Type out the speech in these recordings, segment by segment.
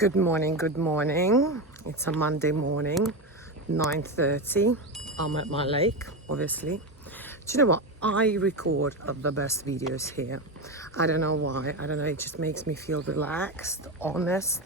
Good morning, good morning. It's a Monday morning, 9:30. I'm at my lake, obviously. Do you know what? I record the best videos here. I don't know why. I don't know, it just makes me feel relaxed, honest,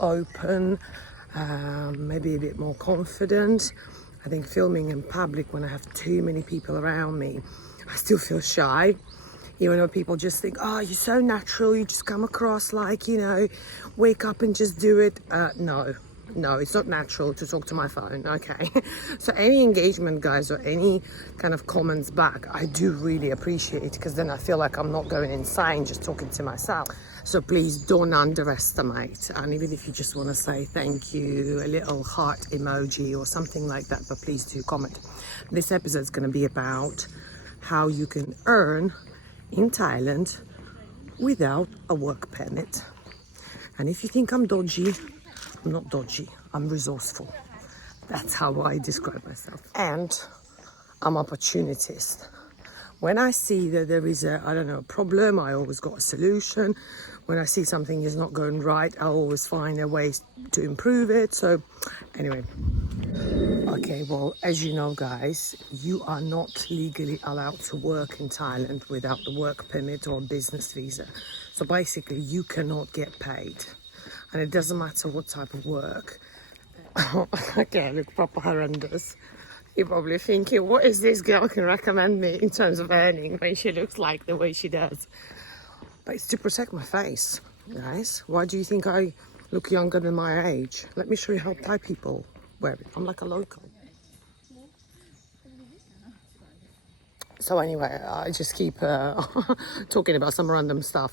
open, maybe a bit more confident. I think filming in public when I have too many people around me, I still feel shy. Even though people just think, oh, you're so natural, you just come across like, wake up and just do it. No, it's not natural to talk to my phone, okay? So any engagement, guys, or any kind of comments back, I do really appreciate, because then I feel like I'm not going insane just talking to myself. So please don't underestimate. And even if you just want to say thank you, a little heart emoji or something like that, but please do comment. This episode is going to be about how you can earn in Thailand without a work permit. And if you think I'm dodgy, I'm not dodgy, I'm resourceful. That's how I describe myself. And I'm opportunist. When I see that there is a problem, I always got a solution. When I see something is not going right, I always find a way to improve it. So anyway, okay, well, as you know, guys, you are not legally allowed to work in Thailand without the work permit or business visa. So basically, you cannot get paid. And it doesn't matter what type of work. Okay, I look proper horrendous. You're probably thinking, what is this girl can recommend me in terms of earning when she looks like the way she does? But it's to protect my face, guys. Why do you think I look younger than my age? Let me show you how Thai people wear it. I'm like a local. So anyway, I just keep talking about some random stuff.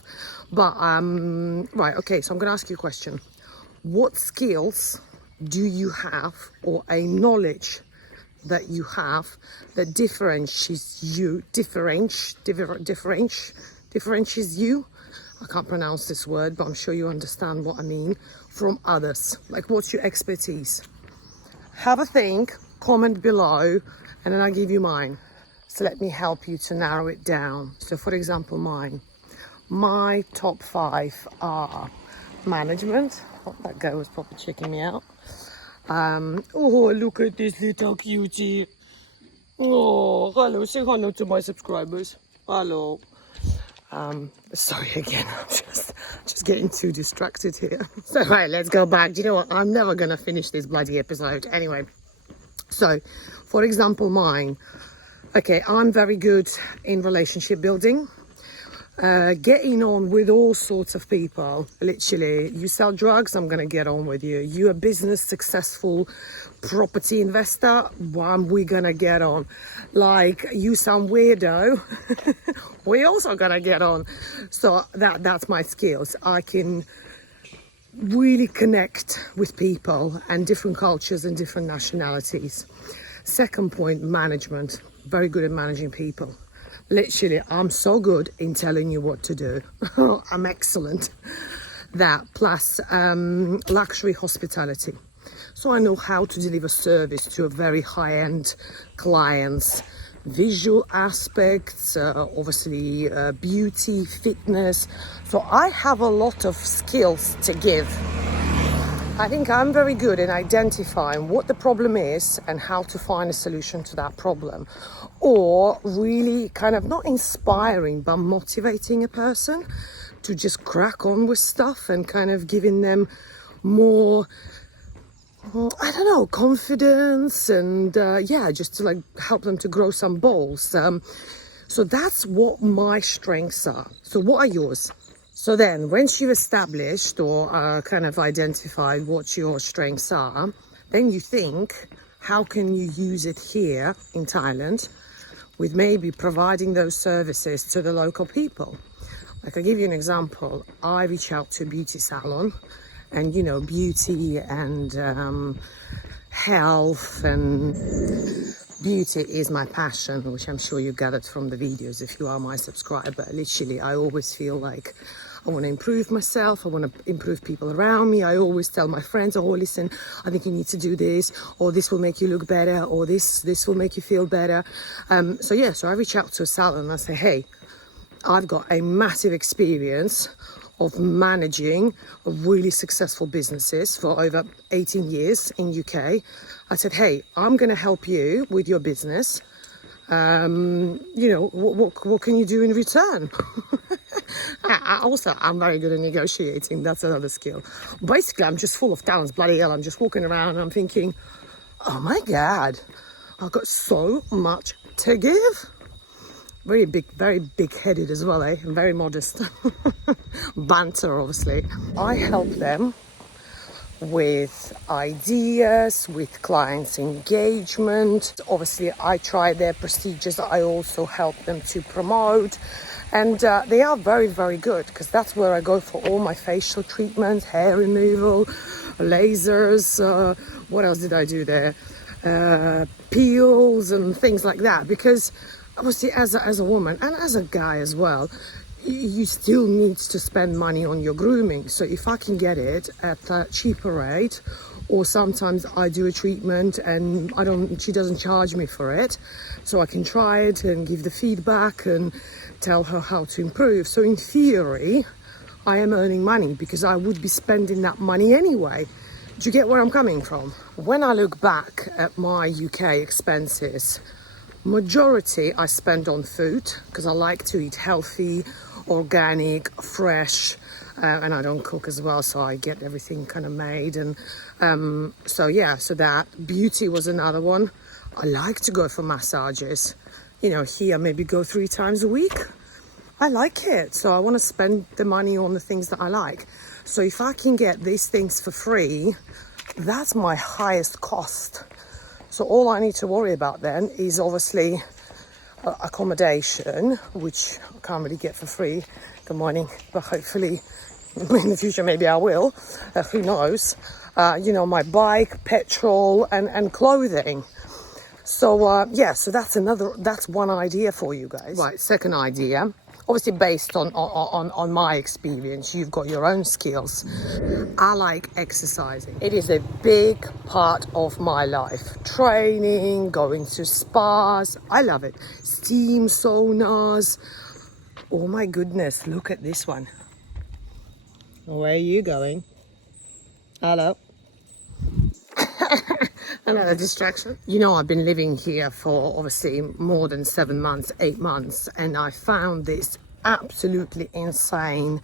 But, right, okay, so I'm going to ask you a question. What skills do you have, or a knowledge that you have, that differentiates you, differentiates you? I can't pronounce this word, but I'm sure you understand what I mean, from others. Like, what's your expertise? Have a think, comment below, and then I'll give you mine. So let me help you to narrow it down. So for example, my top 5 are management. Oh, that guy was probably checking me out. Oh, look at this little cutie. Oh, hello, say hello to my subscribers. Hello. Sorry again, I'm just getting too distracted here. So right, let's go back. Do you know what? I'm never gonna finish this bloody episode. Anyway, so for example, mine. Okay, I'm very good in relationship building. Getting on with all sorts of people. Literally, you sell drugs, I'm gonna get on with you. You're a business successful property investor, we're gonna get on. Like, you some weirdo, we also gonna get on. So that's my skills. I can really connect with people and different cultures and different nationalities. Second point, management. Very good at managing people. Literally, I'm so good in telling you what to do. I'm excellent. That plus luxury hospitality. So I know how to deliver service to a very high-end clients. Visual aspects, obviously beauty, fitness. So I have a lot of skills to give. I think I'm very good in identifying what the problem is and how to find a solution to that problem. Or really kind of not inspiring, but motivating a person to just crack on with stuff and kind of giving them more, confidence and just to like help them to grow some balls. So that's what my strengths are. So what are yours? So then once you've established or kind of identified what your strengths are, then you think, how can you use it here in Thailand with maybe providing those services to the local people? Like, I'll give you an example. I reach out to a beauty salon, and beauty and health and beauty is my passion, which I'm sure you gathered from the videos if you are my subscriber. Literally, I always feel like I want to improve myself. I want to improve people around me. I always tell my friends, oh, listen, I think you need to do this, or this will make you look better, or this will make you feel better. So I reach out to a salon and I say, hey, I've got a massive experience of managing really successful businesses for over 18 years in UK. I said, hey, I'm going to help you with your business. What can you do in return? I'm very good at negotiating. That's another skill. Basically, I'm just full of talents. Bloody hell, I'm just walking around and I'm thinking, oh my God, I've got so much to give. Very big-headed as well, and very modest. Banter, obviously. I help them with ideas, with clients' engagement. Obviously, I try their procedures. I also help them to promote. And they are very, very good, because that's where I go for all my facial treatments, hair removal, lasers. What else did I do there? Peels and things like that. Because obviously, as a woman and as a guy as well, you still need to spend money on your grooming. So if I can get it at a cheaper rate, or sometimes I do a treatment and she doesn't charge me for it, so I can try it and give the feedback and tell her how to improve. So in theory, I am earning money, because I would be spending that money anyway. Do you get where I'm coming from? When I look back at my UK expenses, majority I spend on food, because I like to eat healthy, organic, fresh, and I don't cook as well, so I get everything kind of made. And so that beauty was another one. I like to go for massages, here maybe go 3 times a week. I like it, so I want to spend the money on the things that I like. So if I can get these things for free, that's my highest cost. So all I need to worry about then is obviously accommodation, which I can't really get for free. Good morning, but hopefully in the future maybe I will. Who knows? My bike, petrol, and clothing. So so that's one idea for you guys. Right, second idea. Obviously based on my experience, you've got your own skills. I like exercising. It is a big part of my life. Training, going to spas, I love it. Steam saunas. Oh my goodness, look at this one. Where are you going? Hello. Another distraction. I've been living here for obviously more than 7 months, 8 months, and I found this absolutely insane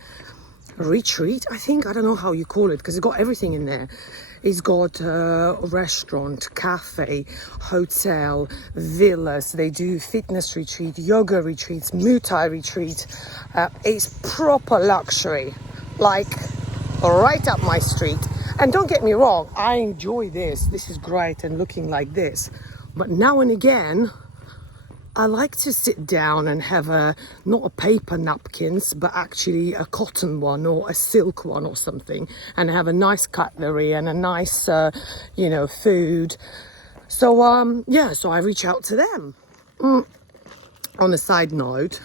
retreat. I don't know how you call it, because it's got everything in there. It's got a restaurant, cafe, hotel, villas. They do fitness retreat, yoga retreats, Muay Thai retreat. It's proper luxury, like right up my street. And don't get me wrong, I enjoy this. This is great, and looking like this. But now and again, I like to sit down and have not a paper napkins, but actually a cotton one or a silk one or something, and have a nice cutlery and a nice, food. So, so I reach out to them. On a side note,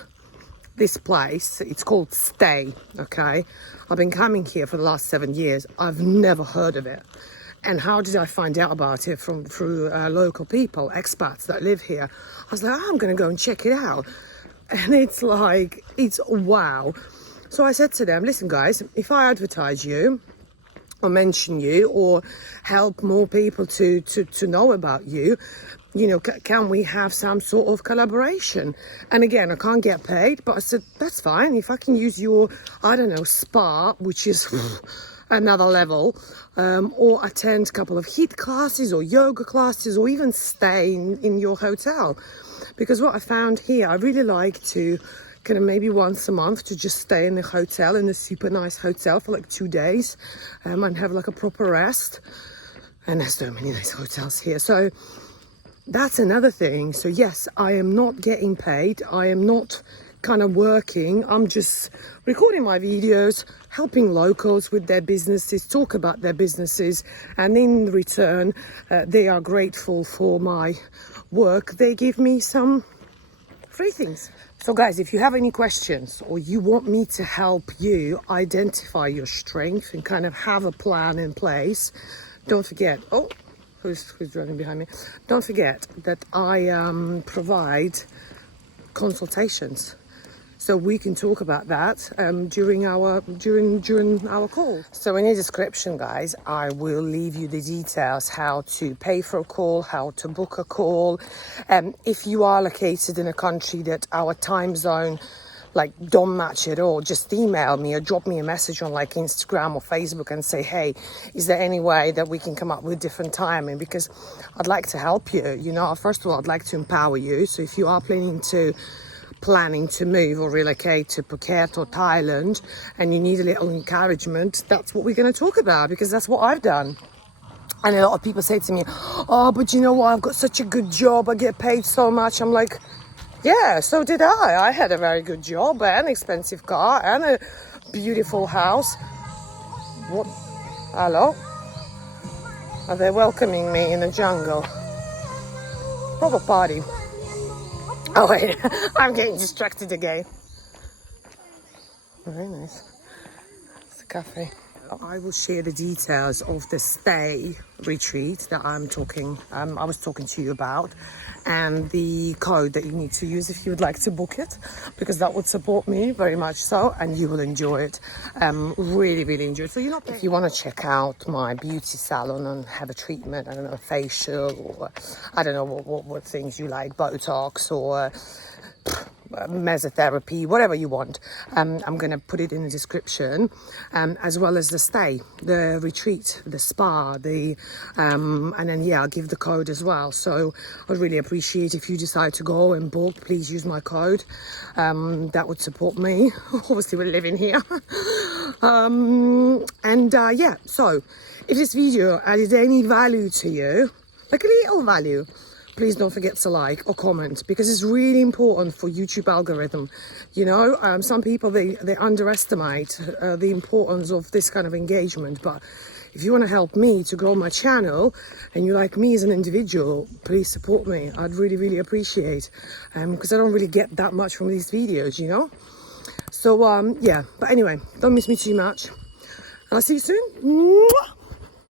this place, it's called Stay, okay? I've been coming here for the last 7 years. I've never heard of it. And how did I find out about it? Through local people, expats that live here. I was like, I'm going to go and check it out. And it's wow. So I said to them, listen guys, if I advertise you or mention you or help more people to know about you, can we have some sort of collaboration? And again, I can't get paid, but I said, that's fine. If I can use your, spa, which is another level, or attend a couple of HIIT classes or yoga classes, or even stay in your hotel. Because what I found here, I really like to kind of maybe once a month to just stay in a hotel, in a super nice hotel for like 2 days, and have like a proper rest. And there's so many nice hotels here. So that's another thing. So yes, I am not getting paid. I am not kind of working. I'm just recording my videos, helping locals with their businesses, talk about their businesses, and in return, they are grateful for my work. They give me some free things. So guys, if you have any questions or you want me to help you identify your strength and kind of have a plan in place, don't forget, who's running behind me? Don't forget that I provide consultations. so we can talk about that during our call. So in the description, guys, I will leave you the details how to pay for a call, how to book a call. If you are located in a country that our time zone like don't match at all, just email me or drop me a message on like Instagram or Facebook and say, hey, is there any way that we can come up with different timing? Because I'd like to help you. You know, first of all, I'd like to empower you. So if you are planning to move or relocate to Phuket or Thailand and you need a little encouragement, that's what we're going to talk about, because that's what I've done. And a lot of people say to me, oh, but you know what, I've got such a good job, I get paid so much. I'm like, yeah, so did I. I had a very good job and an expensive car and a beautiful house. What? Hello? Are they welcoming me in the jungle? Proper party. Oh wait, I'm getting distracted again. Very nice. It's a cafe. I will share the details of the stay retreat that I was talking to you about, and the code that you need to use if you would like to book it, because that would support me very much so, and you will enjoy it. Really, really enjoy it. So if you want to check out my beauty salon and have a treatment, I don't know, a facial, or I don't know what things you like, Botox or mesotherapy, whatever you want, I'm going to put it in the description, as well as the stay, the retreat, the spa, and then I'll give the code as well. So I'd really appreciate if you decide to go and book, please use my code. That would support me. Obviously we're living here. So if this video added any value to you, like a little value, please don't forget to like or comment, because it's really important for YouTube algorithm. You know, some people, they underestimate the importance of this kind of engagement. But if you want to help me to grow my channel and you like me as an individual, please support me. I'd really, really appreciate, because I don't really get that much from these videos, you know. So, but anyway, don't miss me too much. And I'll see you soon. Mwah!